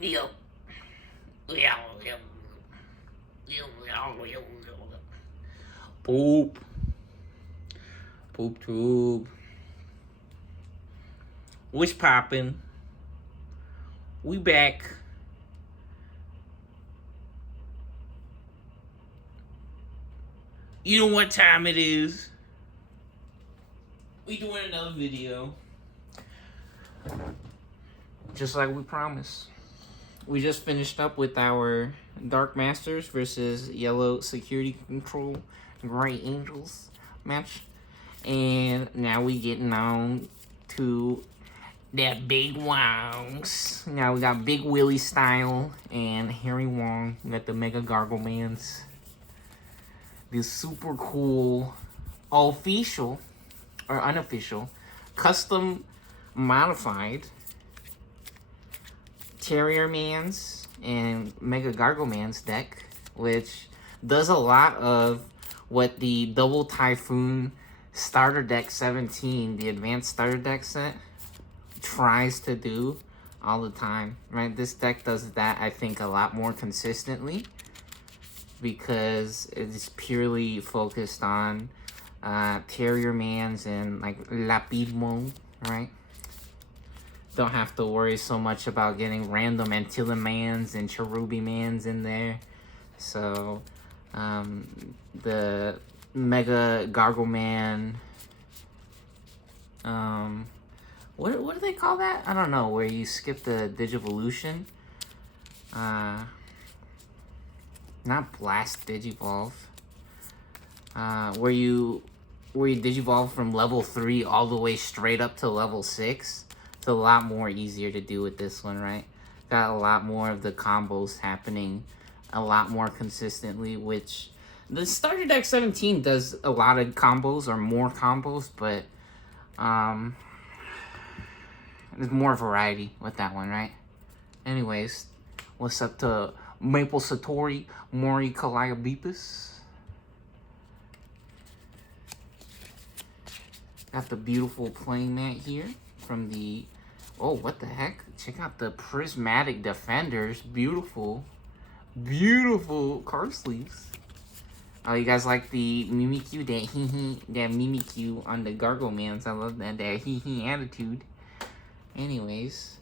Yo. Poop. Poop tube. What's poppin'? We back. You know what time it is? We doing another video. Just like we promised. We just finished up with our Dark Masters versus Yellow Security Control Gray Angels match. And now we getting on to that big Wongs. Now we got Big Willy style and Harry Wong. We got the Mega Garglemans. This super cool official or unofficial custom modified Terrier Man's and Mega Gargleman's deck, which does a lot of what the Double Typhoon Starter Deck 17, the Advanced Starter Deck set, tries to do all the time, right? This deck does that, I think, a lot more consistently because it's purely focused on Terrier Mans and like Lopmon, right? Don't have to worry so much about getting random Antillimans and Cherubi Mans in there. So the Mega Gargleman, what do they call that? I don't know, where you skip the Digivolution. Not Blast Digivolve. Where you Digivolve from level 3 all the way straight up to level 6. It's a lot more easier to do with this one, right? Got a lot more of the combos happening a lot more consistently, which the Starter Deck 17 does a lot of combos or more combos, but there's more variety with that one, right? Anyways, what's up to Maple Satori, Mori Calliopeus? Got the beautiful playing mat here from the... Oh, what the heck? Check out the Prismatic Defenders. Beautiful. Beautiful card sleeves. Oh, you guys like the Mimikyu? That Mimikyu on the Garglemans. I love that hee attitude. Anyways,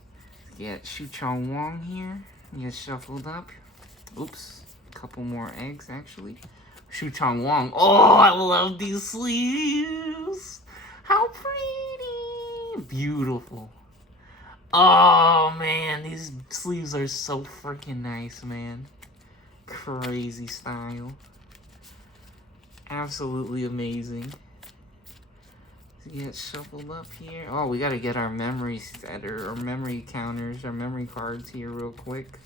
get Chong Wong here. Get shuffled up. Oops. A couple more eggs, actually. Chong Wong. Oh, I love these sleeves. How pretty. Beautiful. Oh, man. These sleeves are so freaking nice, man. Crazy style. Absolutely amazing. Get shuffled up here. Oh, we gotta get our memory setter, our memory counters, our memory cards here real quick.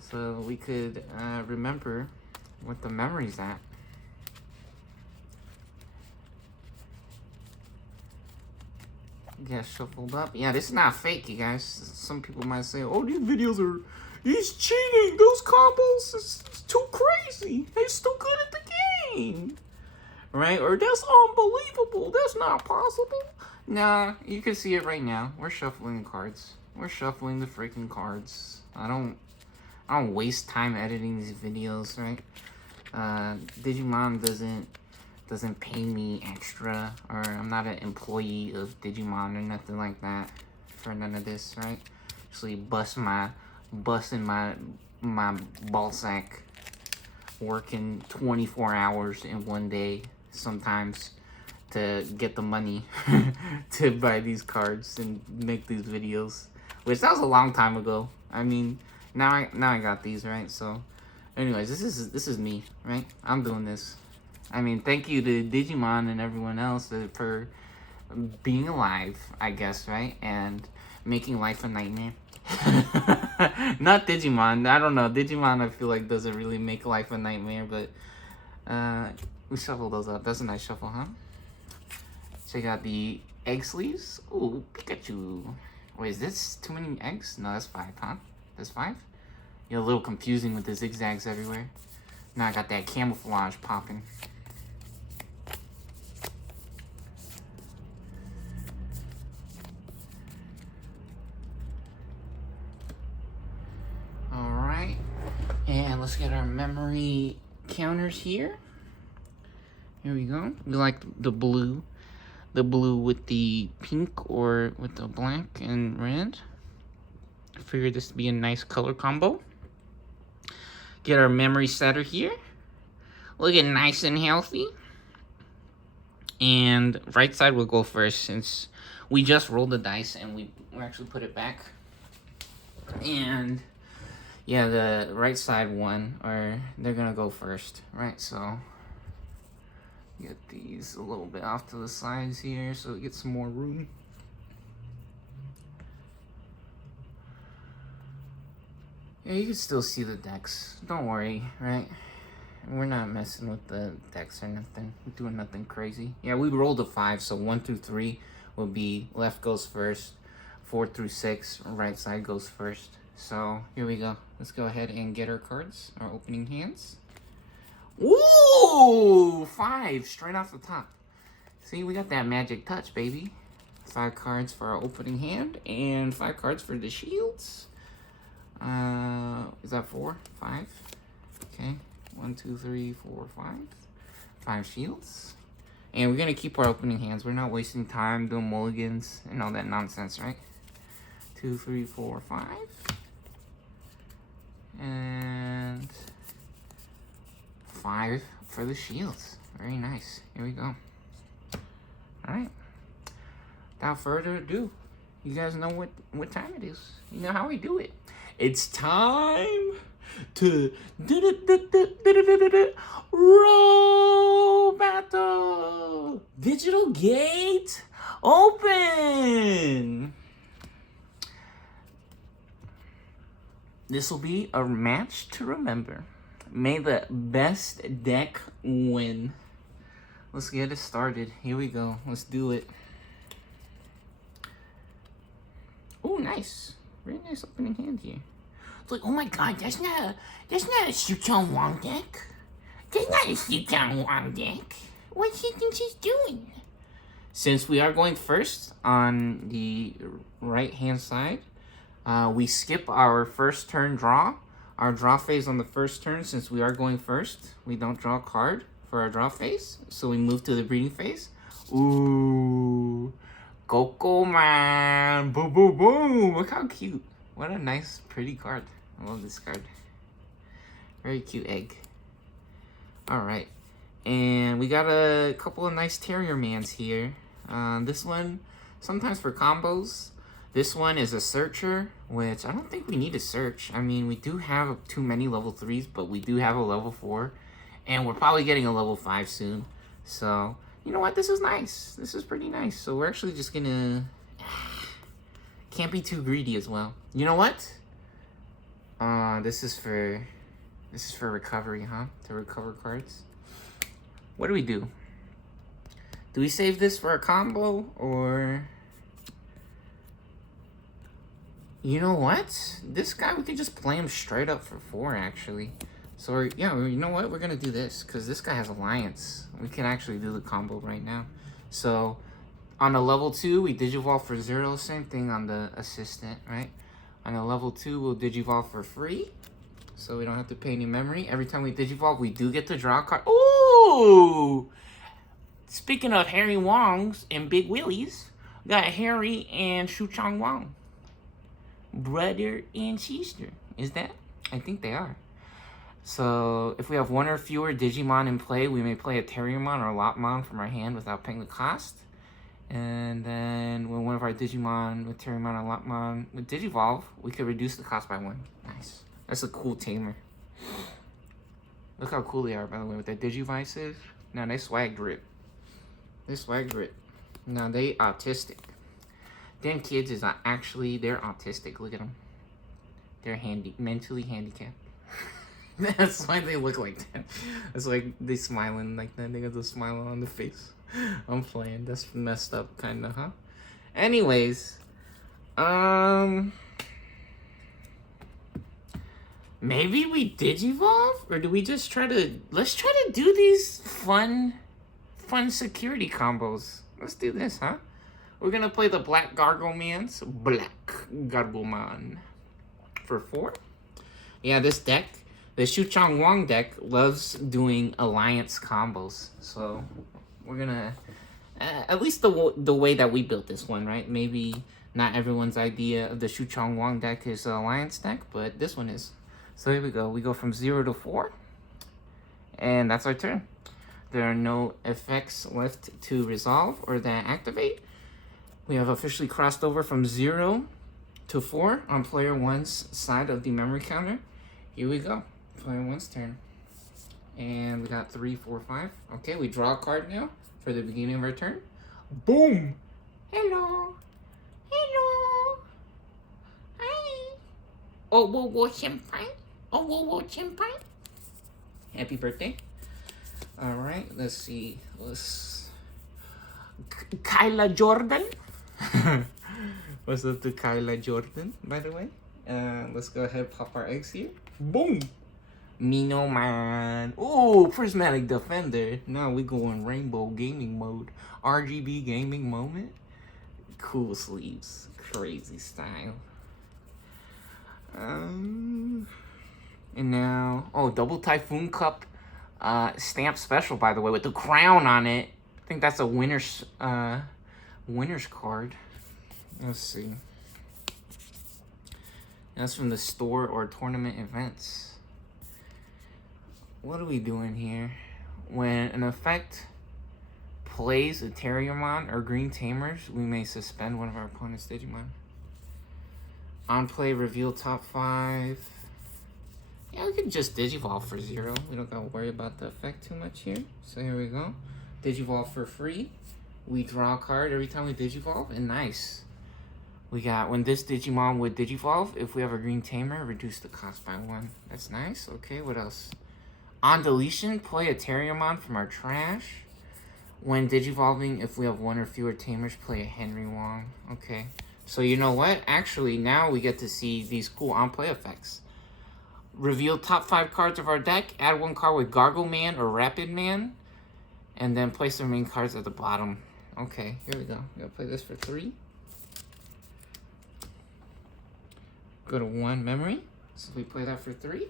So we could remember what the memory's at. Get shuffled up. Yeah, this is not fake, you guys. Some people might say, oh, these videos are... He's cheating. Those combos is too crazy. He's too good at the game. Right? Or that's unbelievable. That's not possible. Nah, you can see it right now. We're shuffling the cards. We're shuffling the freaking cards. I don't waste time editing these videos, right? Digimon doesn't pay me extra, or I'm not an employee of Digimon or nothing like that for none of this, right? Actually busting my ballsack, working 24 hours in one day sometimes to get the money to buy these cards and make these videos, which that was a long time ago. I mean, now I got these, right? So anyways, this is me, right? I'm doing this. I mean, thank you to Digimon and everyone else for being alive, I guess, right? And making life a nightmare. Not Digimon. I don't know. Digimon, I feel like, doesn't really make life a nightmare, but we shuffle those up. That's a nice shuffle, huh? Check out the egg sleeves. Ooh, Pikachu. Wait, is this too many eggs? No, that's 5, huh? That's 5? You're a little confusing with the zigzags everywhere. Now I got that camouflage popping. let's get our memory counters here. Here we go. We like the blue. The blue with the pink or with the black and red. I figured this to be a nice color combo. Get our memory setter here. Looking nice and healthy. And right side will go first since we just rolled the dice and we actually put it back. And yeah, the right side one, or they're gonna go first, right? So get these a little bit off to the sides here so it gets some more room. Yeah, you can still see the decks. Don't worry, right? We're not messing with the decks or nothing. We're doing nothing crazy. Yeah, we rolled a 5, so 1 through 3 will be left goes first. 4 through 6, right side goes first. So here we go. Let's go ahead and get our cards, our opening hands. Ooh, 5 straight off the top. See, we got that magic touch, baby. 5 cards for our opening hand and 5 cards for the shields. Is that 4? 5? Okay. 1, 2, 3, 4, 5. 5 shields. And we're gonna keep our opening hands. We're not wasting time doing mulligans and all that nonsense, right? 2, 3, 4, 5. And 5 for the shields. Very nice. Here we go. Alright. Without further ado, you guys know what time it is. You know how we do it. It's time to roll battle. Digital gate open. This will be a match to remember. May the best deck win. Let's get it started. Here we go. Let's do it. Oh, nice. Very nice opening hand here. It's like, oh my god, that's not a Chong Wong deck. That's not a Chong Wong deck. What she thinks she's doing? Since we are going first on the right hand side, we skip our first turn draw. Our draw phase on the first turn, since we are going first, we don't draw a card for our draw phase. So we move to the breeding phase. Ooh. Coco Man. Boom, boom, boom. Look how cute. What a nice, pretty card. I love this card. Very cute egg. Alright. And we got a couple of nice Terrier Mans here. This one, sometimes for combos. This one is a searcher, which I don't think we need to search. I mean, we do have too many level 3s, but we do have a level 4. And we're probably getting a level 5 soon. So, you know what? This is nice. This is pretty nice. So we're actually just gonna... Can't be too greedy as well. You know what? This is for recovery, huh? To recover cards. What do we do? Do we save this for a combo, or... You know what? This guy, we can just play him straight up for 4, actually. So, yeah, you know what? We're going to do this, because this guy has Alliance. We can actually do the combo right now. So, on a level 2, we Digivolve for 0. Same thing on the Assistant, right? On a level 2, we'll Digivolve for free. So, we don't have to pay any memory. Every time we Digivolve, we do get to draw a card. Ooh! Speaking of Harry Wongs and Big Willies, we got Harry and Chong Wong. Brother and sister. Is that? I think they are. So, if we have 1 or fewer Digimon in play, we may play a Terriermon or a Lopmon from our hand without paying the cost. And then, when one of our Digimon with Terriermon or Lopmon with Digivolve, we could reduce the cost by 1. Nice. That's a cool tamer. Look how cool they are, by the way, with their Digivices. Now, they swag drip. They swag drip. Now, they autistic. Them kids is not actually, they're autistic. Look at them. They're mentally handicapped. That's why they look like that. It's like they smiling like that. They got the smile on the face. I'm playing. That's messed up, kind of, huh? Anyways, maybe we Digivolve, or do we just let's try to do these fun security combos. Let's do this, huh? We're gonna play the Black Garglemans. Black Gargleman. For 4. Yeah, this deck, The Chong Wong deck loves doing alliance combos, so we're gonna at least the way that we built this one, right? Maybe not everyone's idea of the Chong Wong deck is an alliance deck, but this one is. So here we go. We go from 0 to 4, and that's our turn. There are no effects left to resolve or that activate. We have officially crossed over from 0 to 4 on player 1's side of the memory counter. Here we go. Player 1's turn. And we got 3, 4, 5. Okay, we draw a card now for the beginning of our turn. Boom! Hello! Hello! Hi! Oh, whoa, senpai! Oh, whoa, senpai! Happy birthday. Alright, let's see. Kyla Jordan? What's up to Kyla Jordan, by the way? Let's go ahead and pop our eggs here. Boom! Mino Man. Ooh, prismatic defender. Now we go in rainbow gaming mode. RGB gaming moment. Cool sleeves. Crazy style. And now, double Typhoon Cup stamp special, by the way, with the crown on it. I think that's a winner's card. Let's see. That's from the store or tournament events. What are we doing here? When an effect plays a Terriermon or Green Tamers, we may suspend one of our opponent's Digimon. On play, reveal top 5. Yeah, we can just Digivolve for 0. We don't gotta worry about the effect too much here. So here we go. Digivolve for free. We draw a card every time we Digivolve, and nice. We got, when this Digimon would Digivolve, if we have a Green Tamer, reduce the cost by 1. That's nice. Okay, what else? On deletion, play a Terriermon from our trash. When Digivolving, if we have 1 or fewer Tamers, play a Henry Wong. Okay. So you know what? Actually, now we get to see these cool on-play effects. Reveal top 5 cards of our deck. Add 1 card with Gargle Man or Rapid Man. And then place the remaining cards at the bottom. Okay, here we go. We're gonna play this for 3. Go to 1 memory. So we play that for 3.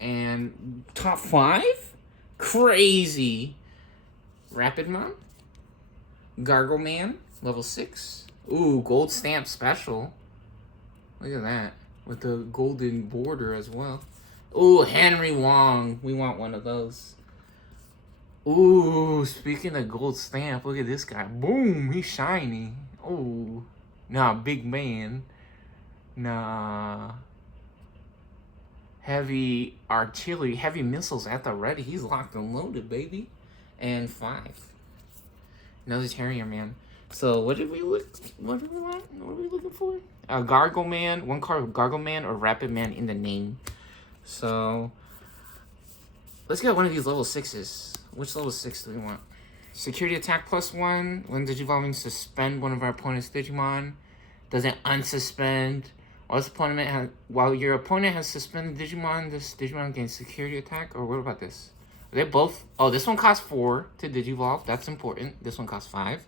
And top 5? Crazy. Rapid Man. Gargle Man, level 6. Ooh, gold stamp special. Look at that. With the golden border as well. Ooh, Henry Wong. We want one of those. Ooh, speaking of gold stamp, look at this guy. Boom, he's shiny. Ooh. Nah, big man. Nah. Heavy artillery, heavy missiles at the ready. He's locked and loaded, baby. And 5. Another Terrier Man. So what did we look? What did we want? What are we looking for? A Gargle Man, 1 card with Gargle Man or Rapid Man in the name. So let's get one of these level 6s. Which level 6 do we want? Security attack +1. When Digivolving, suspend one of our opponent's Digimon. Doesn't unsuspend. While your opponent has suspended Digimon, this Digimon gains security attack. Or what about this? They both. Oh, this one costs 4 to Digivolve. That's important. This one costs 5.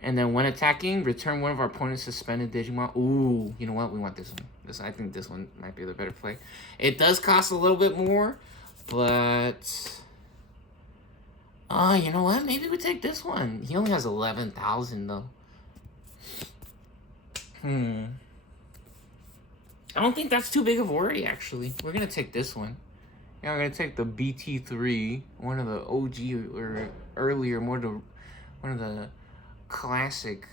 And then when attacking, return one of our opponent's suspended Digimon. Ooh, you know what? We want this one. I think this one might be the better play. It does cost a little bit more, but you know what? Maybe we take this one. He only has 11,000 though. I don't think that's too big of a worry, actually. We're gonna take this one. Yeah, we're gonna take the BT3, one of the OG or earlier, one of the classic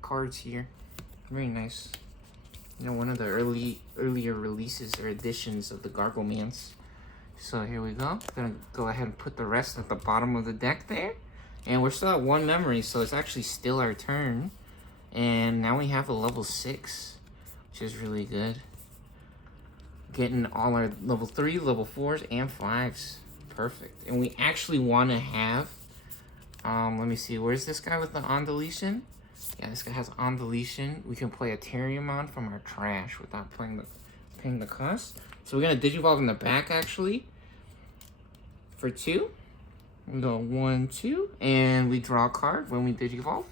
cards here. Very nice. You know, one of the earlier releases or editions of the Gargle Mans. So here we go. Gonna go ahead and put the rest at the bottom of the deck there. And we're still at 1 memory, so it's actually still our turn. And now we have a level 6, which is really good. Getting all our level 3, level 4s, and 5s. Perfect. And we actually want to have, let me see, where's this guy with the on deletion? Yeah, this guy has on deletion. We can play a Terriermon from our trash without paying the cost. So we're gonna Digivolve in the back actually for 2. We go 1, 2, and we draw a card when we Digivolve.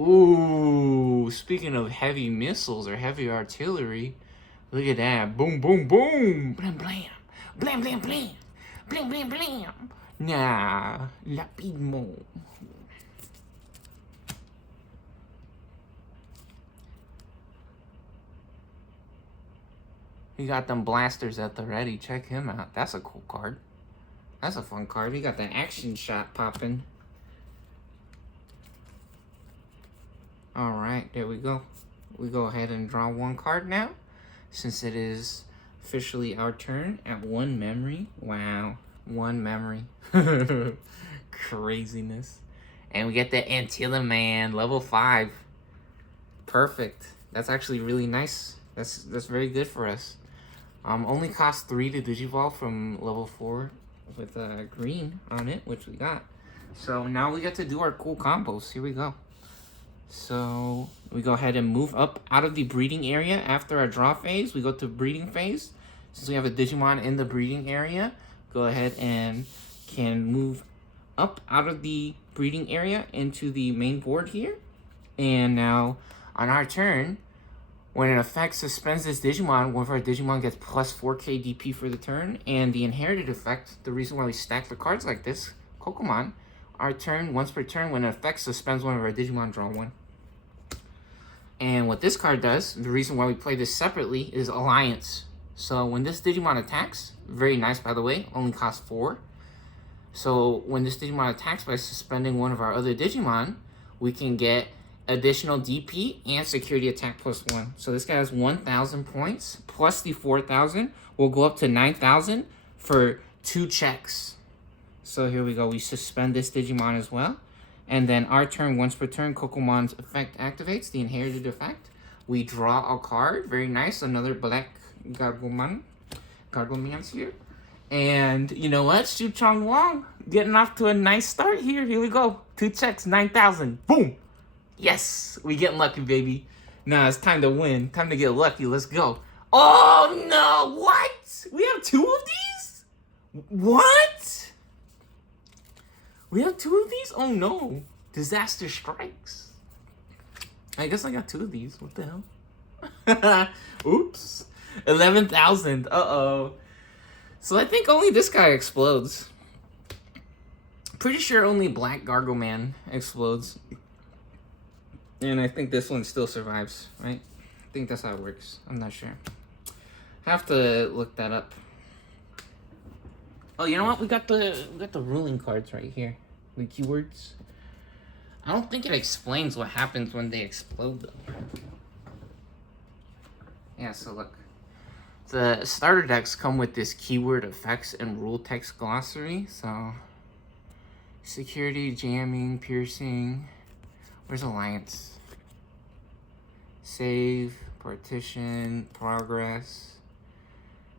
Ooh, speaking of heavy missiles or heavy artillery, Look at that. Boom, boom, boom. Blam, blam. Blam, blam, blam. Blam, blam, blam. Nah. Lopmon. He got them blasters at the ready. Check him out. That's a cool card. That's a fun card. He got that action shot popping. Alright, there we go. We go ahead and draw one card now, since it is officially our turn at 1 memory. Wow, 1 memory. Craziness. And we get the Antilla Man, level 5. Perfect. That's actually really nice. That's very good for us. Only cost 3 to digivolve from level 4 with green on it, which we got. So now we get to do our cool combos. Here we go. So we go ahead and move up out of the breeding area after our draw phase. We go to breeding phase. Since we have a Digimon in the breeding area, go ahead and can move up out of the breeding area into the main board here. And now on our turn, when an effect suspends this Digimon, one of our Digimon gets plus 4k DP for the turn. And the inherited effect, the reason why we stack the cards like this, Kokomon, our turn, once per turn, when an effect suspends one of our Digimon, draw 1. And what this card does, the reason why we play this separately, is Alliance. So when this Digimon attacks, very nice by the way, only costs 4. So when this Digimon attacks by suspending one of our other Digimon, we can get additional DP and security attack plus 1. So this guy has 1,000 points, plus the 4,000 will go up to 9,000 for 2 checks. So here we go. We suspend this Digimon as well. And then our turn, once per turn, Kokomon's effect activates, the inherited effect. We draw a card. Very nice. Another black Gargomon. Gargoman's here. And you know what? Chong Wong getting off to a nice start here. Here we go. 2 checks, 9,000. Boom. Yes. We getting lucky, baby. Nah, it's time to win. Time to get lucky. Let's go. Oh, no. What? We have 2 of these? What? We have 2 of these? Oh no. Disaster strikes. I guess I got 2 of these. What the hell? Oops. 11,000. Uh-oh. So I think only this guy explodes. Pretty sure only Black Gargoman explodes. And I think this one still survives, right? I think that's how it works. I'm not sure. Have to look that up. Oh, you know what? We got the ruling cards right here. The keywords. I don't think it explains what happens when they explode, though. Yeah, so look. The starter decks come with this keyword effects and rule text glossary. So, security, jamming, piercing. Where's Alliance? Save, partition, progress.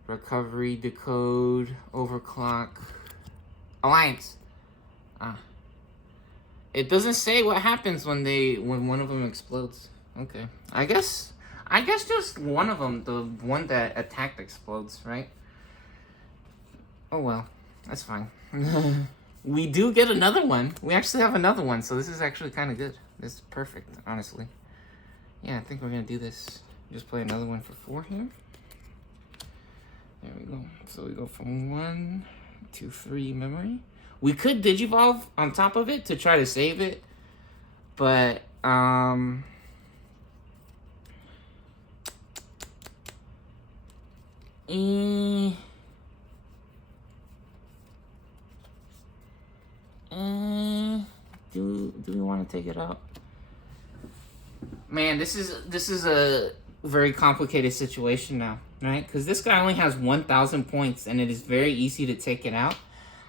Recovery, decode, overclock, Alliance. It doesn't say what happens when one of them explodes. Okay, I guess just one of them, the one that attacked, explodes, right? Oh well, that's fine. We do get another one. We actually have another one, so this is actually kind of good. This is perfect, honestly. Yeah, I think we're gonna do this. Just play another one for 4 here. There we go. So we go from 1 to 3 memory. We could digivolve on top of it to try to save it, but do we want to take it out? Man, this is a very complicated situation now, right? Because this guy only has 1,000 points, and it is very easy to take it out.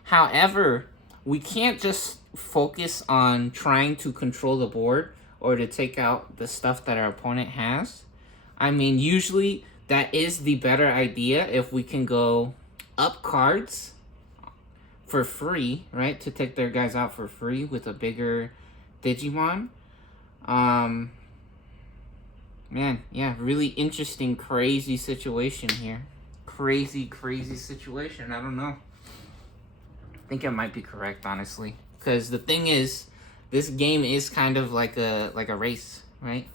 However, we can't just focus on trying to control the board or to take out the stuff that our opponent has. I mean, usually that is the better idea if we can go up cards for free, right? To take their guys out for free with a bigger Digimon. Man, yeah, really interesting, crazy situation here. Crazy situation. I don't know. I think I might be correct, honestly. Because the thing is, this game is kind of like a race, right?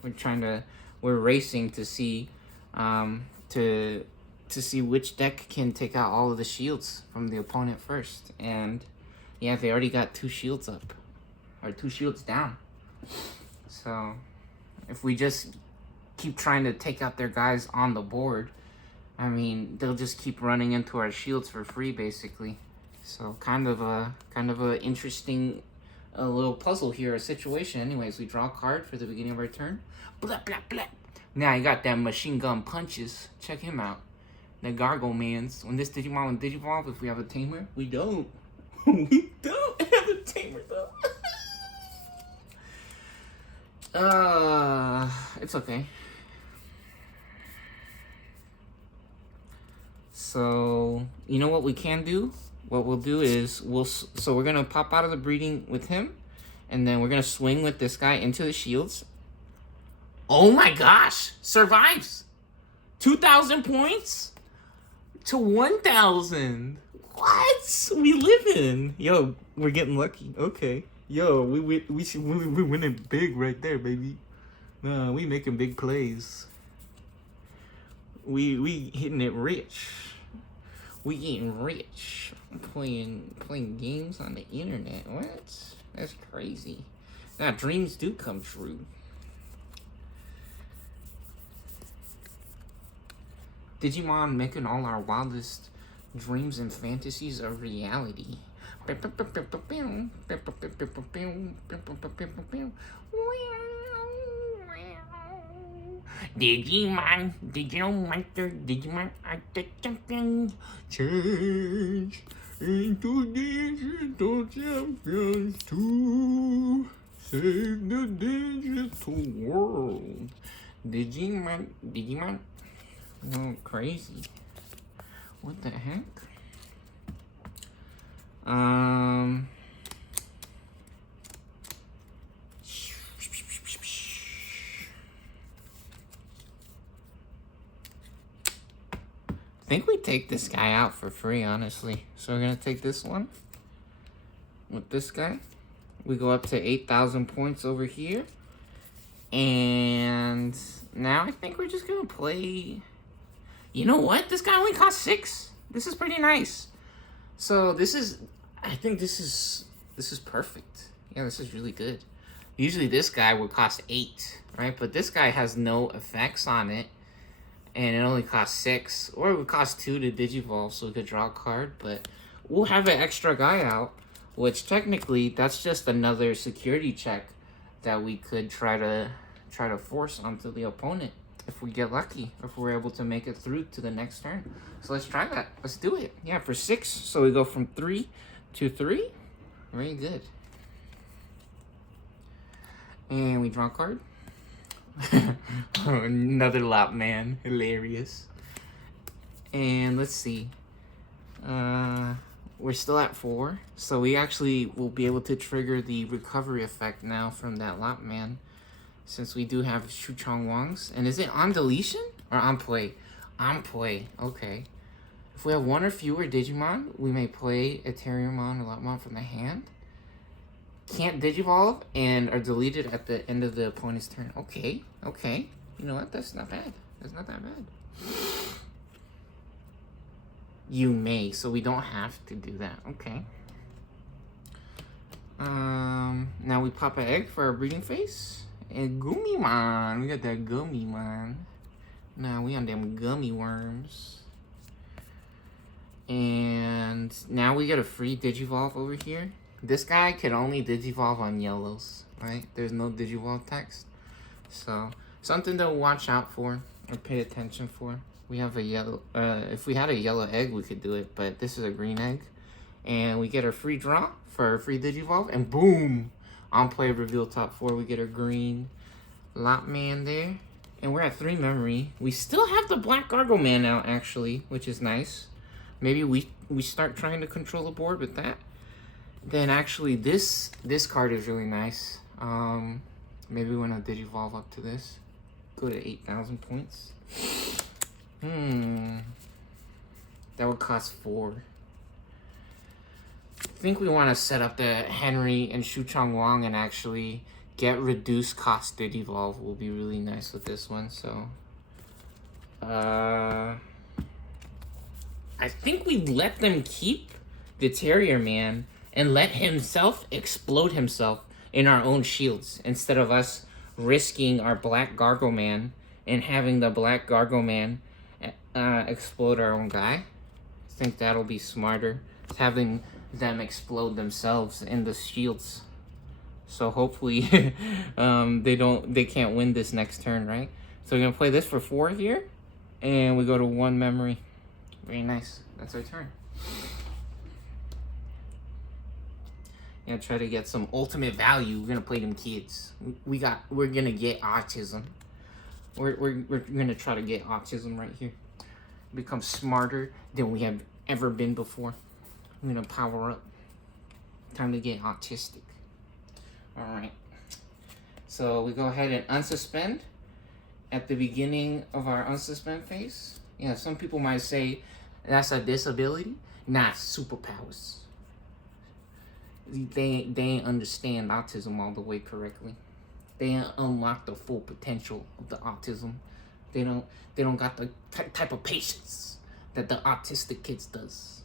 We're racing to see, to to see which deck can take out all of the shields from the opponent first. And yeah, they already got 2 shields up, or 2 shields down. So if we just keep trying to take out their guys on the board, I mean, they'll just keep running into our shields for free, basically. So kind of a interesting little puzzle here, a situation. Anyways, we draw a card for the beginning of our turn. Blah, blah, blah. Now you got that machine gun punches. Check him out. The Gargle Mans. When this Digimon will Digivolve, if we have a tamer, we don't. We don't have a tamer, though. It's okay. So, you know what we can do? What we'll do is, so we're going to pop out of the breeding with him, and then we're going to swing with this guy into the shields. Oh my gosh! Survives! 2,000 points to 1,000. What? We living. Yo, we're getting lucky. Okay. Yo, we're winning big right there, baby. We making big plays. We hitting it rich. We getting rich. Playing games on the internet. What? That's crazy. Now dreams do come true. Digimon making all our wildest dreams and fantasies a reality. Digimon, digital monster, Digimon are the champions. Change into digital champions to save the digital world. Digimon. Oh, crazy. What the heck? I think we take this guy out for free, honestly. So we're gonna take this one with this guy. We go up to 8,000 points over here. And now I think we're just gonna play. You know what? This guy only costs 6. This is pretty nice. So I think this is perfect. Yeah, this is really good. Usually this guy would cost 8, right? But this guy has no effects on it. And it only costs 6. Or it would cost 2 to Digivolve, so we could draw a card. But we'll have an extra guy out, which technically that's just another security check that we could try to force onto the opponent if we get lucky, if we're able to make it through to the next turn. So let's try that. Let's do it. Yeah, for 6. So we go from 3 to 3. Very good. And we draw a card. Another Lopmon. Hilarious. And let's see. We're still at 4. So we actually will be able to trigger the recovery effect now from that Lopmon, since we do have Chong Wongs. And is it on deletion or on play? On play. Okay. If we have 1 or fewer Digimon, we may play a Terriermon or Lopmon from the hand. Can't Digivolve and are deleted at the end of the opponent's turn. Okay. Okay. You know what? That's not bad. That's not that bad. You may, so we don't have to do that. Okay. Now we pop an egg for our breeding phase. And Gummimon. We got that Gummimon. Now we on them gummy worms. And now we get a free Digivolve over here. This guy can only Digivolve on yellows, right? There's no Digivolve text. So, something to watch out for or pay attention for. We have a yellow, if we had a yellow egg, we could do it, but this is a green egg. And we get a free draw for our free Digivolve, and boom! On play reveal top 4, we get a green Lopmon there. And we're at 3 memory. We still have the black Gargle Man out, actually, which is nice. Maybe we start trying to control the board with that. Then actually this card is really nice. Maybe we want to Digivolve up to this. Go to 8,000 points. That would cost 4. I think we want to set up the Henry and Chong Wong and actually get reduced cost Digivolve. Will be really nice with this one. So I think we let them keep the Terrier Man and let himself explode himself in our own shields instead of us risking our Black Gargo Man and having the Black Gargo Man explode our own guy. I think that'll be smarter. Having them explode themselves in the shields. So hopefully they can't win this next turn, right? So we're gonna play this for 4 here, and we go to 1 memory. Very nice. That's our turn. Yeah, try to get some ultimate value. We're gonna play them kids. We're gonna get autism. We're gonna try to get autism right here. Become smarter than we have ever been before. I'm gonna power up. Time to get autistic. Alright. So we go ahead and unsuspend at the beginning of our unsuspend phase. Yeah, some people might say that's a disability. Not superpowers. They ain't understand autism all the way correctly. They ain't unlock the full potential of the autism. They don't got the type of patience that the autistic kids does.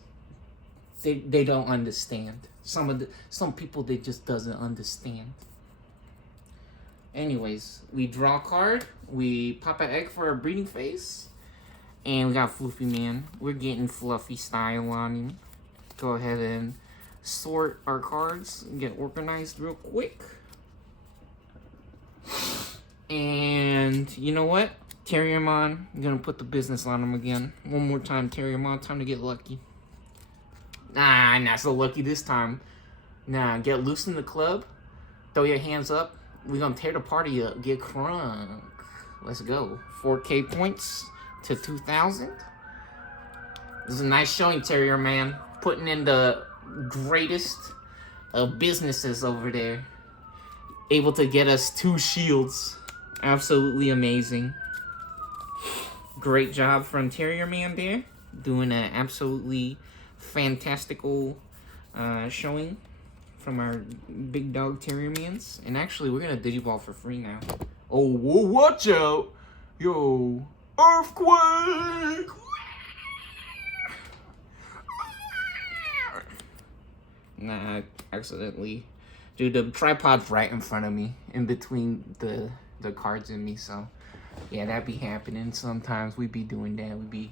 They don't understand. Some people they just doesn't understand. Anyways, we draw a card, we pop an egg for our breeding phase, and we got Fluffy Man. We're getting Fluffy style on him. Go ahead and sort our cards and get organized real quick. And you know what? Terriermon, I'm gonna put the business on him again. One more time, Terriermon, time to get lucky. Nah, not so lucky this time. Nah, get loose in the club. Throw your hands up. We're gonna tear the party up. Get crunk. Let's go. 4K points to 2,000. This is a nice showing, Terrier Man. Putting in the greatest of businesses over there. Able to get us 2 shields. Absolutely amazing. Great job from Terrier Man there. Doing an absolutely fantastical showing from our big dog Terrier Mans. And actually, we're gonna Digiball for free now. Oh, whoa, watch out! Yo, earthquake! Nah, accidentally. Dude, the tripod's right in front of me, in between the cards and me, so yeah, that be happening sometimes. We be doing that. We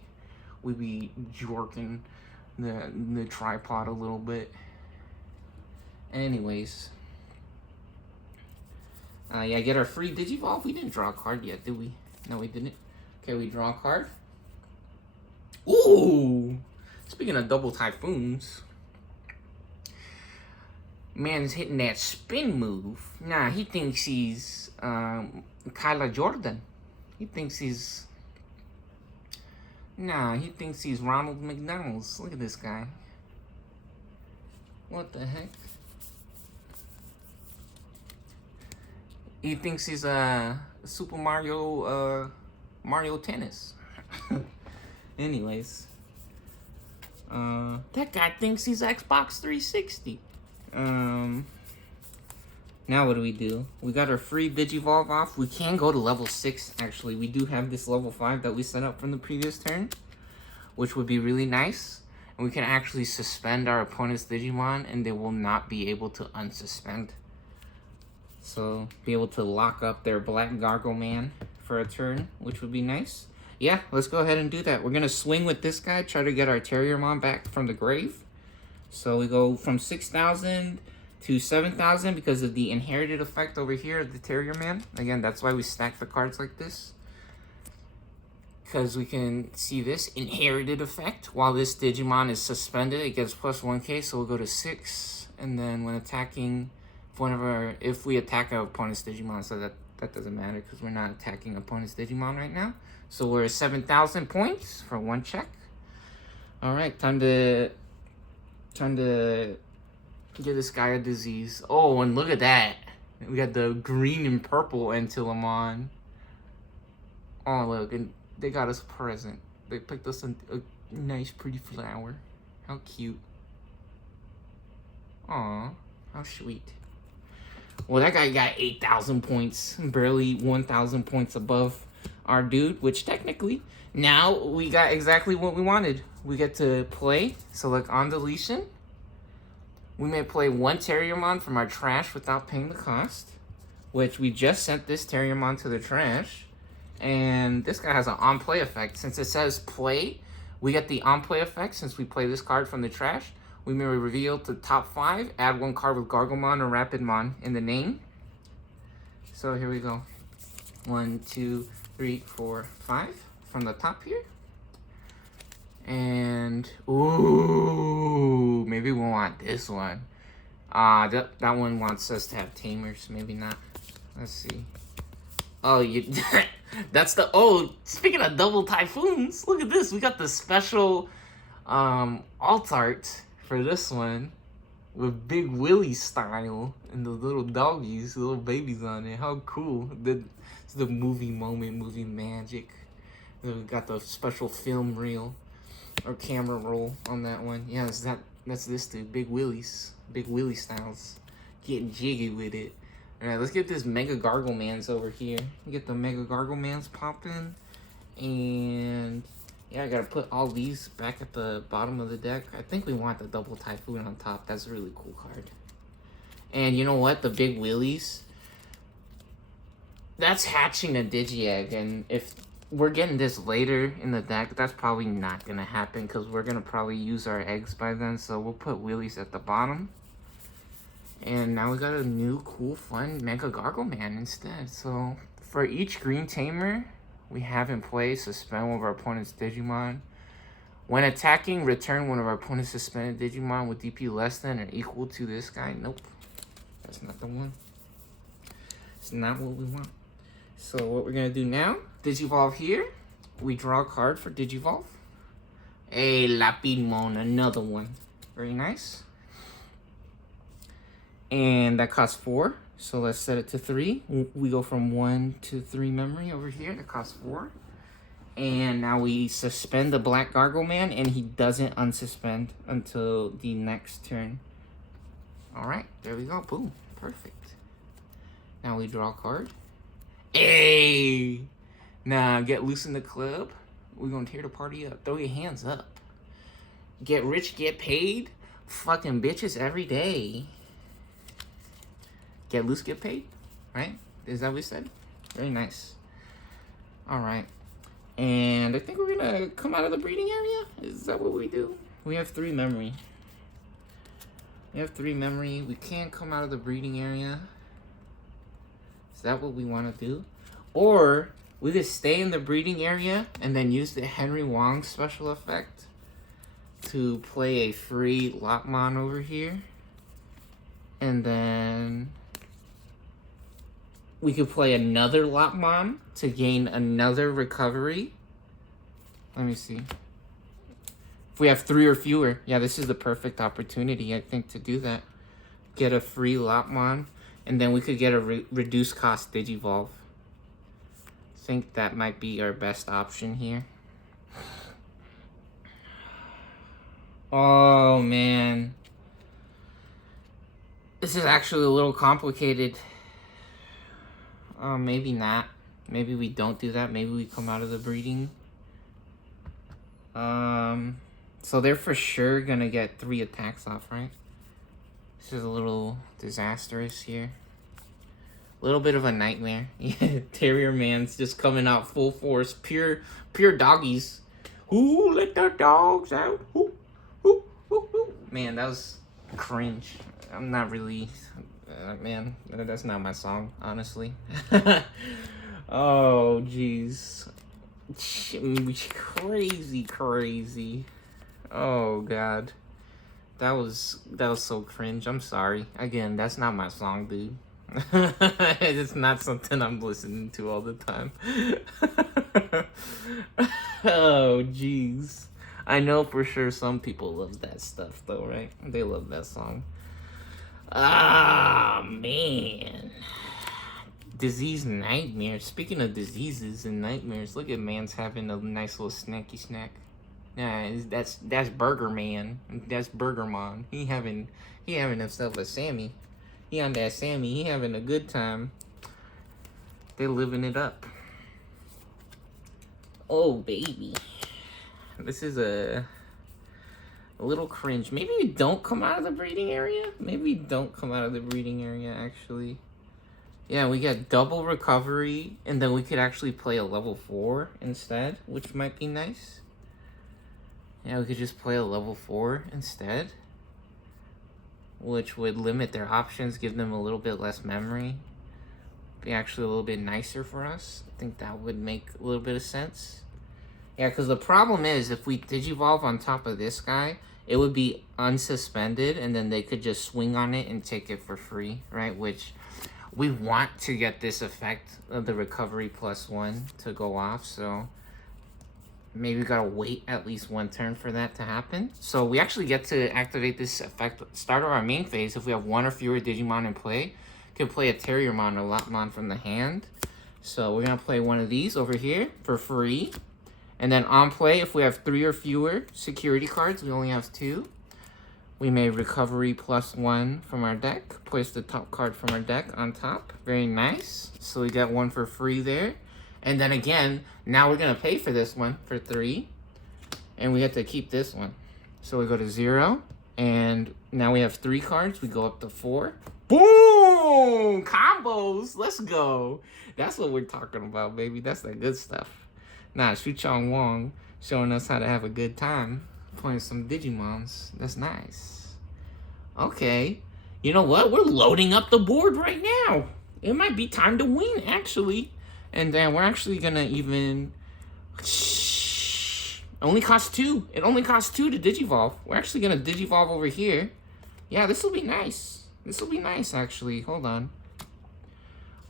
be jorking the tripod a little bit. Anyways, yeah, get our free Digivolve. We didn't draw a card yet, did we? No, we didn't. Okay, we draw a card. Ooh! Speaking of double typhoons, man's hitting that spin move. Nah, he thinks he's Kyla Jordan. He thinks he's Ronald McDonald's. Look at this guy. What the heck? He thinks he's Super Mario Tennis. Anyways, that guy thinks he's Xbox 360. Now what do? We got our free Digivolve off. We can go to level 6, actually. We do have this level 5 that we set up from the previous turn, which would be really nice. And we can actually suspend our opponent's Digimon, and they will not be able to unsuspend. So, be able to lock up their Black Gargo Man for a turn, which would be nice. Yeah, let's go ahead and do that. We're going to swing with this guy, try to get our Terriermon back from the grave. So, we go from 6,000 to 7,000 because of the inherited effect over here of the Terrier Man. Again, that's why we stack the cards like this. Because we can see this inherited effect. While this Digimon is suspended, it gets plus 1k, so we'll go to 6. And then when attacking, if we attack our opponent's Digimon, so that doesn't matter because we're not attacking opponent's Digimon right now. So we're at 7,000 points for 1 check. Alright, time to give this guy a disease. Oh, and look at that. We got the green and purple Antilamon. Oh, look, and they got us a present. They picked us a nice, pretty flower. How cute. Aw, how sweet. Well, that guy got 8,000 points. Barely 1,000 points above our dude, which technically, now we got exactly what we wanted. We get to play, select on deletion. We may play one Terriermon from our trash without paying the cost, which we just sent this Terriermon to the trash. And this guy has an on-play effect. Since it says play, we get the on-play effect since we play this card from the trash. We may reveal the top 5, add 1 card with Garglemon or Rapidmon in the name. So here we go. 1, 2, 3, 4, 5 from the top here. And, ooh, maybe we'll want this one. That one wants us to have tamers, maybe not. Let's see. Oh, that's the, speaking of double typhoons, look at this. We got the special alt art for this one with Big Willy style and the little doggies, the little babies on it. How cool. It's the movie moment, movie magic. We got the special film reel or camera roll on that one. Yeah, that's this dude, Big Willy's. Big Willy styles. Getting jiggy with it. Alright, let's get this Mega Garglemans over here. Get the Mega Garglemans popping. And yeah, I gotta put all these back at the bottom of the deck. I think we want the double typhoon on top. That's a really cool card. And you know what? The Big Willies. That's hatching a Digi-Egg. And if we're getting this later in the deck, that's probably not gonna happen because we're gonna probably use our eggs by then. So we'll put Willies at the bottom. And now we got a new, cool, fun Mega Gargleman instead. So for each green tamer we have in play, suspend one of our opponent's Digimon. When attacking, return one of our opponent's suspended Digimon with DP less than or equal to this guy. Nope. That's not the one. It's not what we want. So what we're going to do now, Digivolve here. We draw a card for Digivolve. A Lopmon, another one. Very nice. And that costs 4. So let's set it to 3. We go from 1 to 3 memory over here. That costs 4. And now we suspend the Black Gargleman, and he doesn't unsuspend until the next turn. Alright, there we go. Boom. Perfect. Now we draw a card. Hey! Now get loose in the club. We're going to tear the party up. Throw your hands up. Get rich, get paid. Fucking bitches every day. Get loose, get paid, right? Is that what we said? Very nice. All right. And I think we're going to come out of the breeding area. Is that what we do? We have 3 memory. We have 3 memory. We can't come out of the breeding area. Is that what we want to do? Or we could stay in the breeding area and then use the Henry Wong special effect to play a free Lopmon over here. And then we could play another Lopmon to gain another recovery. Let me see. If we have 3 or fewer, yeah, this is the perfect opportunity, I think, to do that. Get a free Lopmon, and then we could get a reduced cost Digivolve. I think that might be our best option here. Oh, man. This is actually a little complicated. Maybe not. Maybe we don't do that. Maybe we come out of the breeding. So they're for sure gonna get 3 attacks off, right? This is a little disastrous here. A little bit of a nightmare. Yeah, Terrier Man's just coming out full force. Pure doggies. Who let the dogs out? Who? Man, that was cringe. I'm not really... man, that's not my song, honestly. Oh, jeez. Crazy. Oh, God. That was so cringe. I'm sorry. Again, that's not my song, dude. It's not something I'm listening to all the time. Oh, jeez. I know for sure some people love that stuff, though, right? They love that song. Ah, man. Disease nightmares. Speaking of diseases and nightmares, look at man's having a nice little snacky snack. Nah, that's Burger Man. That's Burgermon. He having himself a Sammy. He on that Sammy. He having a good time. They living it up. Oh, baby. This is a little cringe. Maybe you don't come out of the breeding area? Maybe you don't come out of the breeding area, actually. Yeah, we get double recovery, and then we could actually play a level 4 instead, which might be nice. Yeah, we could just play a level 4 instead, which would limit their options, give them a little bit less memory. Be actually a little bit nicer for us. I think that would make a little bit of sense. Yeah, because the problem is, if we digivolve on top of this guy, it would be unsuspended, and then they could just swing on it and take it for free, right? Which we want to get this effect of the recovery +1 to go off, so maybe we gotta wait at least one turn for that to happen. So we actually get to activate this effect at the start of our main phase. If we have one or fewer Digimon in play, we can play a Terriermon or Lopmon from the hand. So we're gonna play one of these over here for free. And then on play, if we have 3 or fewer security cards, we only have 2. We may recovery +1 from our deck. Place the top card from our deck on top. Very nice. So we got 1 for free there. And then again, now we're going to pay for this one for 3. And we have to keep this one. So we go to 0. And now we have 3 cards. We go up to 4. Boom! Combos! Let's go. That's what we're talking about, baby. That's the good stuff. Nah, it's Chong Wong showing us how to have a good time playing some Digimons. That's nice. Okay. You know what? We're loading up the board right now. It might be time to win, actually. And then we're actually going to even... Only costs 2. It only costs 2 to digivolve. We're actually going to digivolve over here. Yeah, this will be nice. This will be nice, actually. Hold on.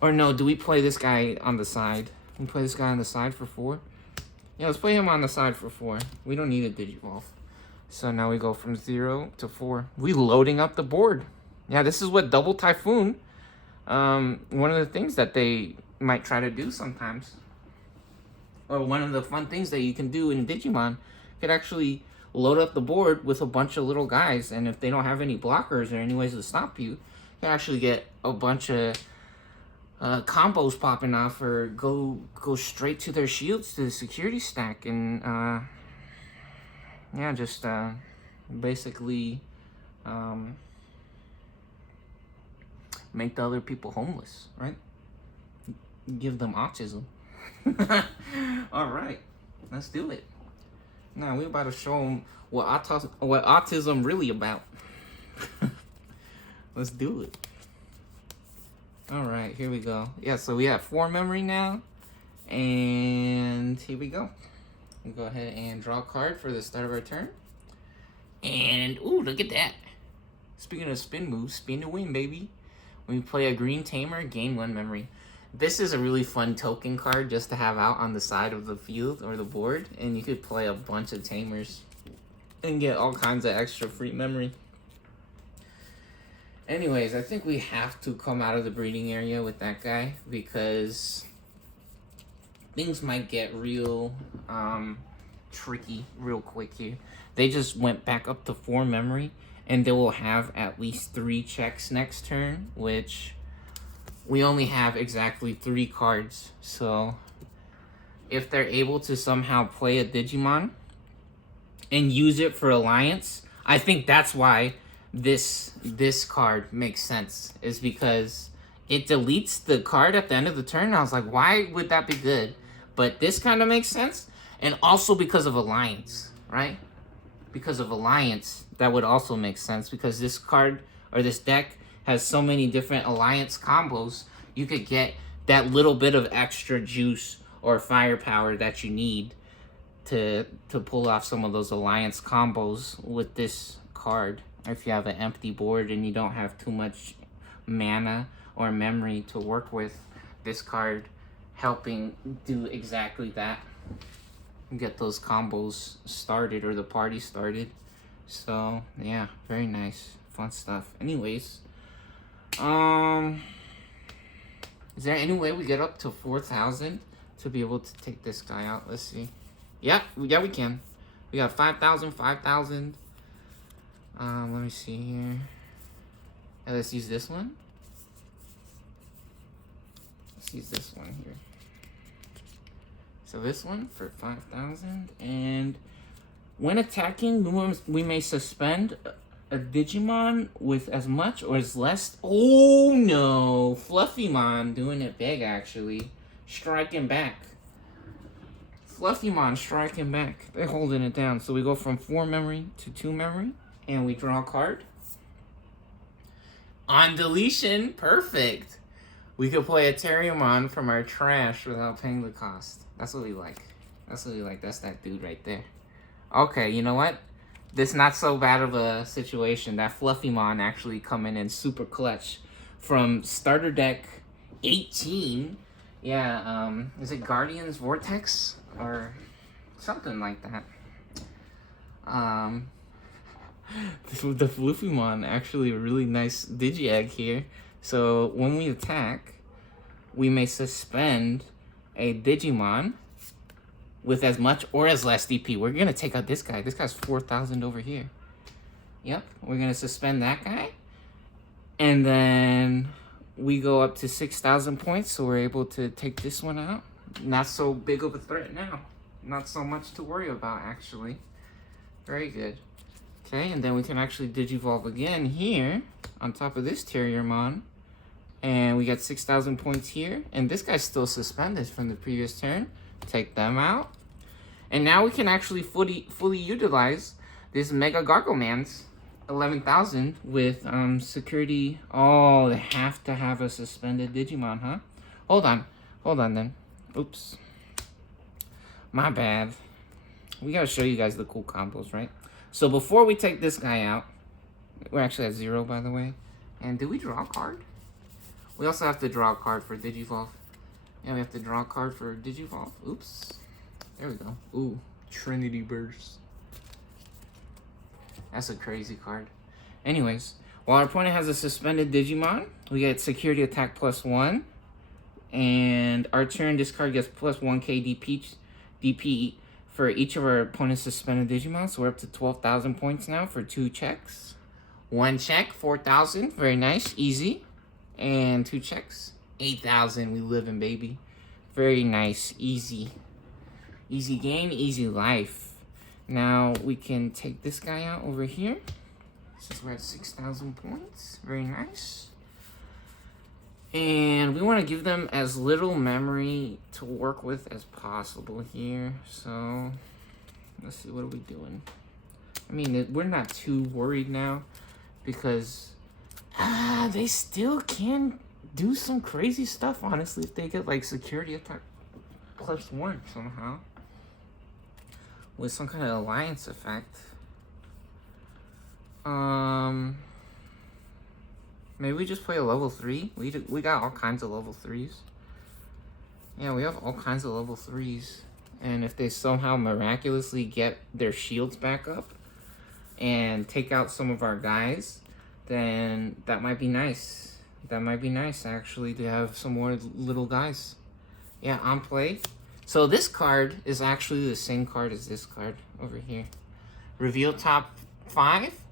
Or no, do we play this guy on the side? We play this guy on the side for 4? Yeah, let's play him on the side for 4. We don't need a digivolve. So now we go from 0 to 4. We loading up the board. Yeah, this is what Double Typhoon, one of the things that they might try to do sometimes. Or one of the fun things that you can do in Digimon, could actually load up the board with a bunch of little guys. And if they don't have any blockers or any ways to stop you, you can actually get a bunch of combos popping off, or go straight to their shields, to the security stack, and yeah, just basically make the other people homeless, right? Give them autism. All right, let's do it. Now we're about to show them what autism really about. Let's do it. All right, here we go. Yeah, so we have 4 memory now, and here we go. We'll go ahead and draw a card for the start of our turn. And, ooh, look at that. Speaking of spin moves, spin to win, baby. When we play a green tamer, gain 1 memory. This is a really fun token card just to have out on the side of the field or the board, and you could play a bunch of tamers and get all kinds of extra free memory. Anyways, I think we have to come out of the breeding area with that guy, because things might get real tricky real quick here. They just went back up to 4 memory, and they will have at least 3 checks next turn, which we only have exactly 3 cards. So if they're able to somehow play a Digimon and use it for Alliance, I think that's why this card makes sense, is because it deletes the card at the end of the turn. I was like, why would that be good? But this kind of makes sense, and also because of Alliance, right? Because of Alliance, that would also make sense, because this card or this deck has so many different Alliance combos. You could get that little bit of extra juice or firepower that you need to pull off some of those Alliance combos with this card. If you have an empty board and you don't have too much mana or memory to work with, this card helping do exactly that. Get those combos started, or the party started. So yeah, very nice, fun stuff. Anyways, is there any way we get up to 4,000 to be able to take this guy out? Let's see. Yeah, we can. We got 5,000, 5,000. Let me see here. Let's use this one. Let's use this one here. So this one for 5,000. And when attacking, we may suspend a Digimon with as much or as less. Oh no, Fluffymon doing it big actually. Striking back. Fluffymon striking back. They're holding it down. So we go from 4 memory to 2 memory. And we draw a card. On deletion, perfect. We could play a Terriermon from our trash without paying the cost. That's what we like. That's what we like. That's that dude right there. Okay, you know what? This not so bad of a situation. That Fluffymon actually coming in super clutch from starter deck 18. Yeah, is it Guardian's Vortex or something like that? The Fluffymon actually a really nice Digi-Egg here. So when we attack, we may suspend a Digimon with as much or as less DP. We're gonna take out this guy. This guy's 4,000 over here. Yep, we're gonna suspend that guy. And then we go up to 6,000 points, so we're able to take this one out. Not so big of a threat now. Not so much to worry about, actually. Very good. Okay, and then we can actually Digivolve again here on top of this Terriermon. And we got 6,000 points here. And this guy's still suspended from the previous turn. Take them out. And now we can actually fully utilize this Mega Gargleman's 11,000 with security. Oh, they have to have a suspended Digimon, huh? Hold on then. Oops. My bad. We gotta show you guys the cool combos, right? So before we take this guy out, we're actually at 0, by the way. And do we draw a card? We also have to draw a card for Digivolve. Yeah, we have to draw a card for Digivolve. Oops. There we go. Ooh, Trinity Burst. That's a crazy card. Anyways, while our opponent has a suspended Digimon, we get security attack +1. And our turn, this card gets +1k DP for each of our opponent's suspended Digimon. So we're up to 12,000 points now for 2 checks. 1 check, 4,000. Very nice, easy. And 2 checks, 8,000. We live in, baby. Very nice, easy. Easy game, easy life. Now we can take this guy out over here. Since we're at 6,000 points. Very nice. And we want to give them as little memory to work with as possible here. So, let's see, what are we doing? I mean, we're not too worried now because they still can do some crazy stuff, honestly, if they get like security attack +1 somehow. With some kind of alliance effect. Maybe we just play a level 3. We got all kinds of level 3s. Yeah, we have all kinds of level 3s. And if they somehow miraculously get their shields back up and take out some of our guys, then that might be nice. That might be nice, actually, to have some more little guys. Yeah, on play. So this card is actually the same card as this card over here. Reveal top 5.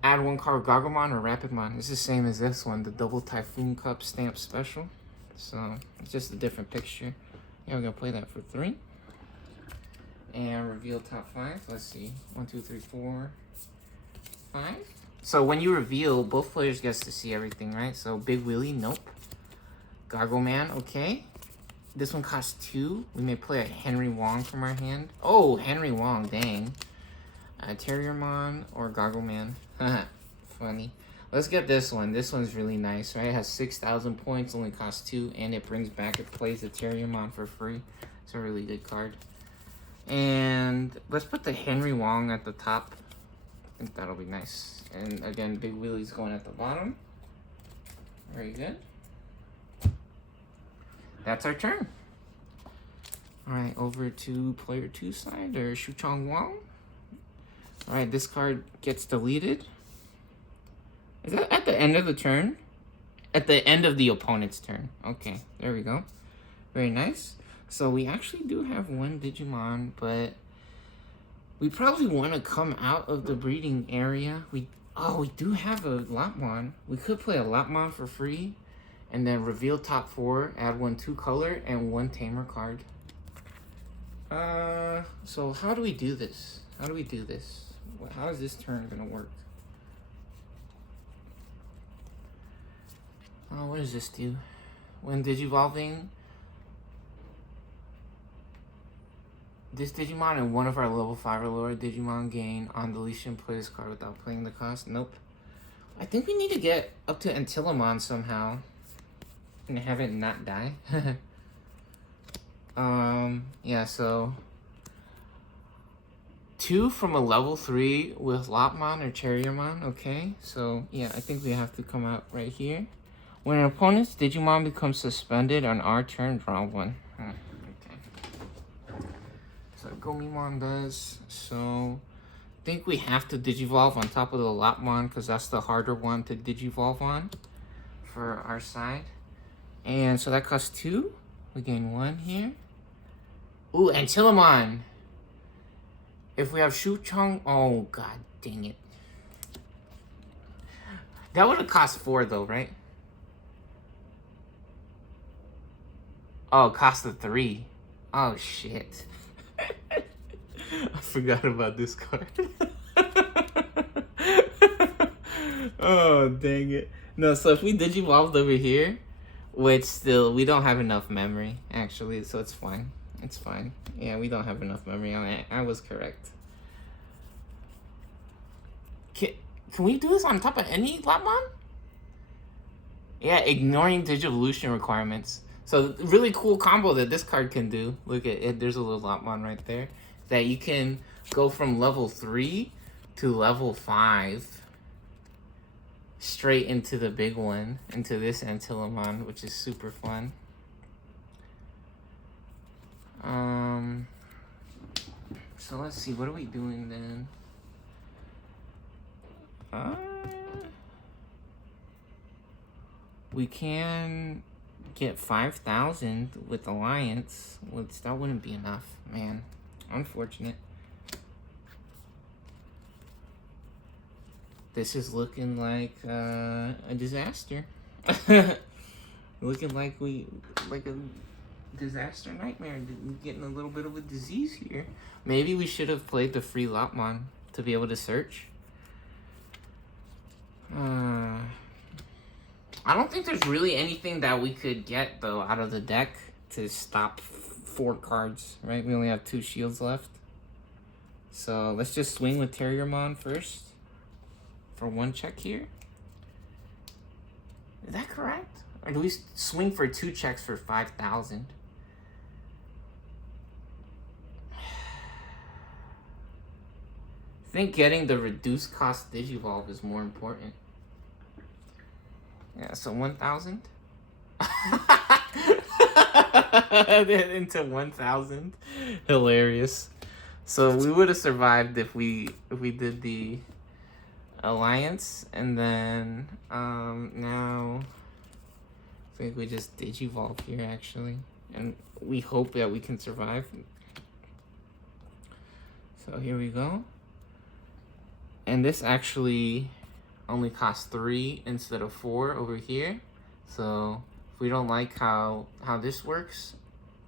Add 1 card Gargomon or Rapidmon. It's the same as this one, the Double Typhoon Cup stamp special. So it's just a different picture. Yeah, we're gonna play that for 3. And reveal top 5. Let's see. 1, 2, 3, 4, 5. So when you reveal, both players gets to see everything, right? So Big Willy, nope. Gargoman, okay. This one costs 2. We may play a Henry Wong from our hand. Oh, Henry Wong, dang. Terriermon or Gargoman. Funny. Let's get this one. This one's really nice, right? It has 6,000 points, only costs 2, and it brings back, it plays the Terriermon for free. It's a really good card. And let's put the Henry Wong at the top. I think that'll be nice. And again, Big Willy's going at the bottom. Very good. That's our turn. Alright, over to player 2 side, or Chong Wong. Alright, this card gets deleted. Is that at the end of the turn? At the end of the opponent's turn. Okay, there we go. Very nice. So we actually do have 1 Digimon, but we probably want to come out of the breeding area. We do have a Lopmon. We could play a Lopmon for free. And then reveal top 4, add 1 2-color, and 1 tamer card. So how do we do this? How do we do this? How is this turn gonna work? What does this do? When digivolving, this Digimon and one of our level 5 or lower Digimon gain on deletion play this card without playing the cost. Nope. I think we need to get up to Antilamon somehow and have it not die. Yeah, so 2 from a level 3 with Lopmon or Terriermon. Okay, so yeah, I think we have to come out right here. When an opponent's Digimon becomes suspended on our turn, draw 1. Okay. So Gomimon does. So I think we have to Digivolve on top of the Lopmon because that's the harder one to Digivolve on for our side. And so that costs 2. We gain 1 here. Ooh, Antilamon. If we have Chong, oh god dang it. That would have cost 4 though, right? Oh, cost of 3. Oh shit. I forgot about this card. Oh dang it. No, so if we Digivolved over here, which still we don't have enough memory actually, so it's fine. It's fine. Yeah, we don't have enough memory on it. I was correct. Can we do this on top of any Lopmon? Yeah, ignoring Digivolution requirements. So really cool combo that this card can do. Look at it. There's a little Lopmon right there. That you can go from level 3 to level 5. Straight into the big one. Into this Antilamon, which is super fun. So let's see. What are we doing then? We can get 5,000 with Alliance, which that wouldn't be enough, man. Unfortunate. This is looking like a disaster. Looking like a disaster nightmare. Getting a little bit of a disease here. Maybe we should have played the free Lopmon to be able to search. I don't think there's really anything that we could get, though, out of the deck to stop 4 cards, right? We only have 2 shields left. So let's just swing with Terriermon first for 1 check here. Is that correct? Or do we swing for 2 checks for 5,000? I think getting the reduced cost Digivolve is more important. Yeah, so 1,000. Into 1,000. Hilarious. So we would have survived if we did the Alliance, and then now I think we just Digivolve here actually, and we hope that we can survive. So here we go. And this actually only costs 3 instead of 4 over here. So if we don't like how this works,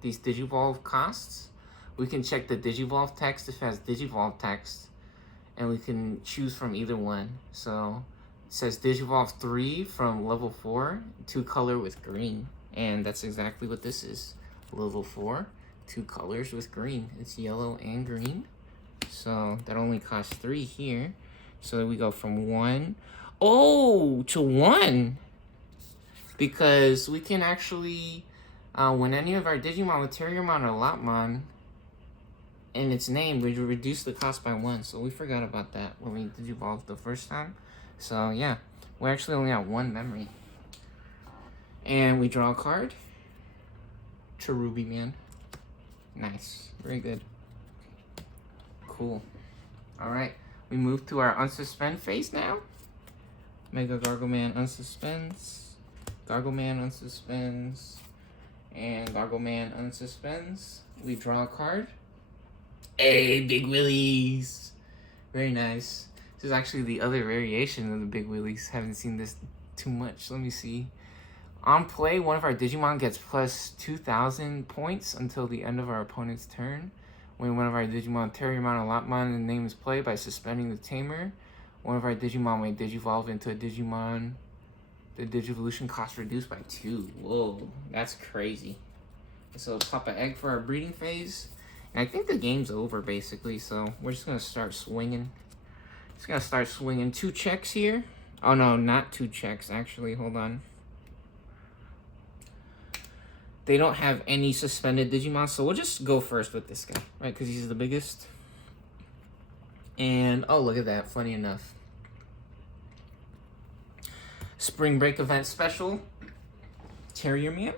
these Digivolve costs, we can check the Digivolve text if it has Digivolve text, and we can choose from either one. So it says Digivolve 3 from level 4, 2 color with green. And that's exactly what this is. Level 4, 2 colors with green. It's yellow and green. So that only costs 3 here. So we go from 1 to 1. Because we can actually, when any of our Digimon with Terriermon or Lopmon in its name, we reduce the cost by 1. So we forgot about that when we Digivolved the first time. So yeah, we actually only have 1 memory. And we draw a card. Cherubi Man. Nice. Very good. Cool. Alright. We move to our unsuspend phase now. Mega Gargoman unsuspends. Gargoman unsuspends. And Gargoman unsuspends. We draw a card. Hey, Big Willies! Very nice. This is actually the other variation of the Big Willies. Haven't seen this too much. Let me see. On play, one of our Digimon gets plus 2,000 points until the end of our opponent's turn. When one of our Digimon Terriermon or Lopmon, the name is played by suspending the tamer. One of our Digimon may digivolve into a Digimon. The Digivolution cost reduced by 2. Whoa, that's crazy. So pop an egg for our breeding phase. And I think the game's over basically, so we're just gonna start swinging. Just gonna start swinging 2 checks here. Oh no, not 2 checks actually, hold on. They don't have any suspended Digimon, so we'll just go first with this guy, right? Because he's the biggest. And, oh, look at that. Funny enough. Spring Break Event Special. Terrier Man.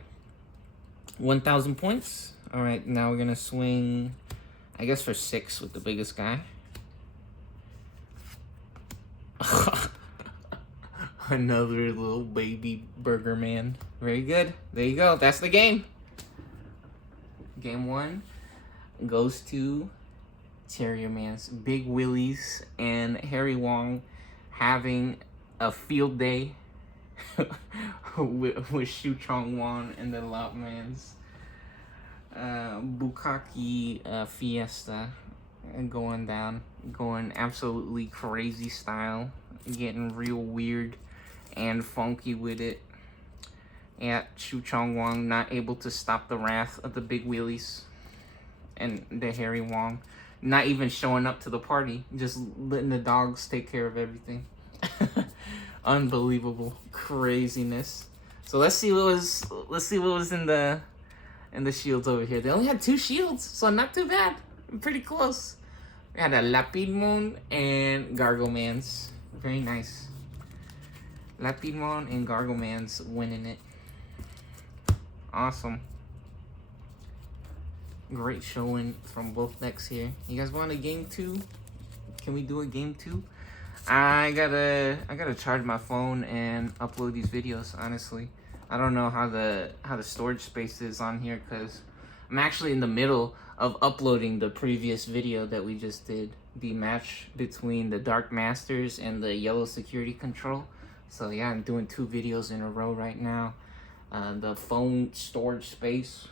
1,000 points. All right, now we're going to swing, I guess, for 6 with the biggest guy. Another little baby burger man. Very good. There you go. That's the game. Game 1 goes to Terrier Man's Big Willy's and Harry Wong having a field day with Chong Wong and the Lopmon's Bukkake Fiesta going down, going absolutely crazy style, getting real weird and funky with it. Yeah, Chong Wong not able to stop the wrath of the Big Wheelies and the Harry Wong not even showing up to the party, just letting the dogs take care of everything. Unbelievable craziness. So let's see what was in the shields over here. They only had 2 shields, so not too bad. Pretty close. We had a Lopmon and Gargomans. Very nice. Lopmon and Gargomans winning it. Awesome. Great showing from both decks here. You guys want a game 2? Can we do a game 2? I gotta charge my phone and upload these videos, honestly. I don't know how the storage space is on here because I'm actually in the middle of uploading the previous video that we just did. The match between the Dark Masters and the Yellow Security Control. So yeah, I'm doing 2 videos in a row right now. The phone storage space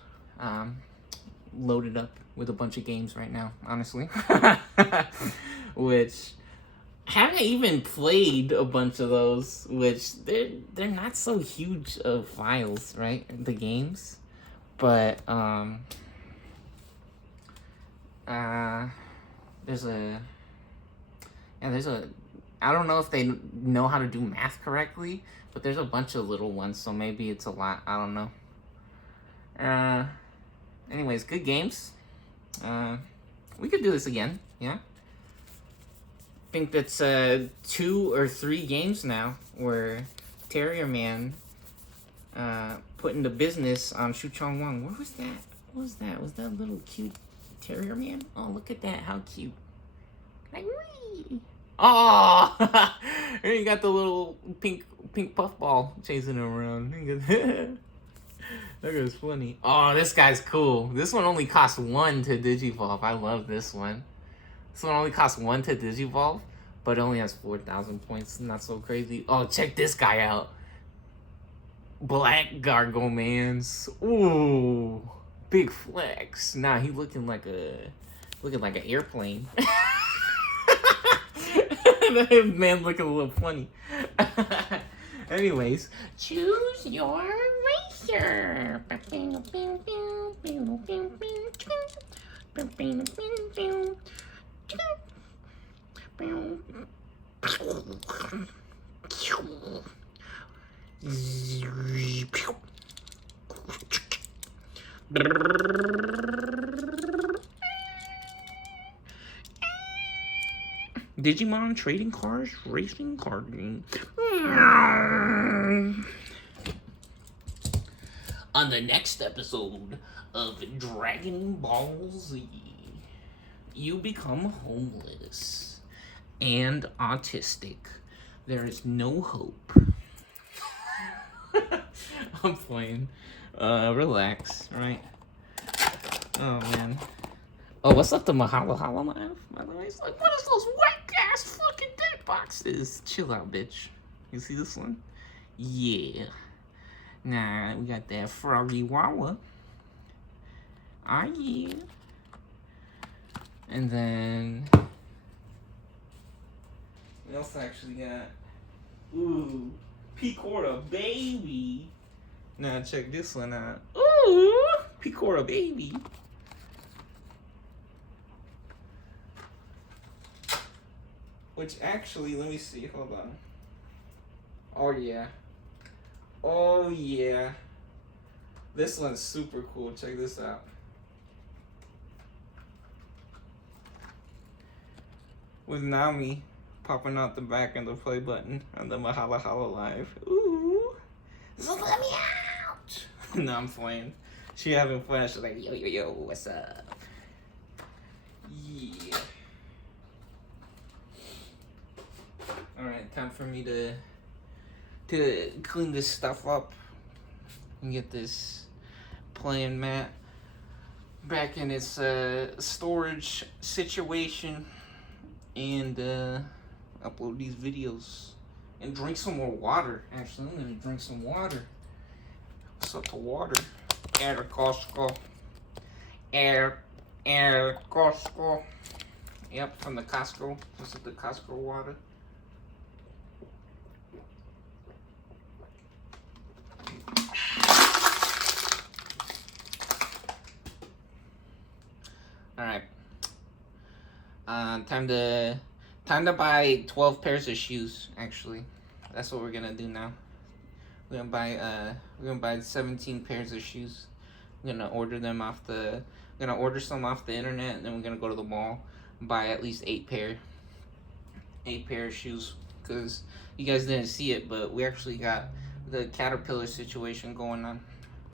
loaded up with a bunch of games right now, honestly. Which haven't even played a bunch of those, which they're not so huge of files, right? The games. But there's a I don't know if they know how to do math correctly, but there's a bunch of little ones, so maybe it's a lot. I don't know. Anyways, good games. We could do this again, yeah? I think that's 2 or 3 games now where Terrier Man putting the business on Chong Wong. Where was that? What was that? Was that a little cute Terrier Man? Oh, look at that. How cute. Like, wee. Oh! And you got the little pink puffball chasing him around. That was funny. Oh, this guy's cool. This one only costs 1 to digivolve. I love this one. This one only costs 1 to digivolve, but it only has 4,000 points. Not so crazy. Oh, check this guy out. Black Gargomans. Ooh, big flex. Nah, he looking like an airplane. That man looking a little funny. Anyways, choose your racer. Digimon trading cars, racing card game. On the next episode of Dragon Ball Z, you become homeless and autistic. There is no hope. I'm playing. Relax, right? Oh, man. Oh, what's up the Mahalo Mile? By the way, it's like, what is those whack-ass fucking deck boxes? Chill out, bitch. You see this one? Yeah. Nah, we got that Froggy Wawa. Ah, yeah. And then we also actually got Picora baby. Now check this one out. Ooh, Picora baby. Which actually, let me see. Hold on. Oh yeah. Oh yeah. This one's super cool. Check this out. With Nami popping out the back and the play button on the Mahala Hala Live. Ooh. So let me out. No, I'm playing. She having fun. She's like, yo, yo, yo, what's up? Yeah. Alright, time for me to clean this stuff up and get this playing mat back in its storage situation and upload these videos and drink some more water. Actually, I'm gonna drink some water. What's up to water? Air Costco. Air Costco. Yep, from the Costco. This is the Costco water. Alright. Time to buy 12 pairs of shoes, actually. That's what we're gonna do now. We're gonna buy 17 pairs of shoes. We're gonna order some off the internet, and then we're gonna go to the mall, buy at least 8 pair of shoes, because you guys didn't see it, but we actually got the caterpillar situation going on.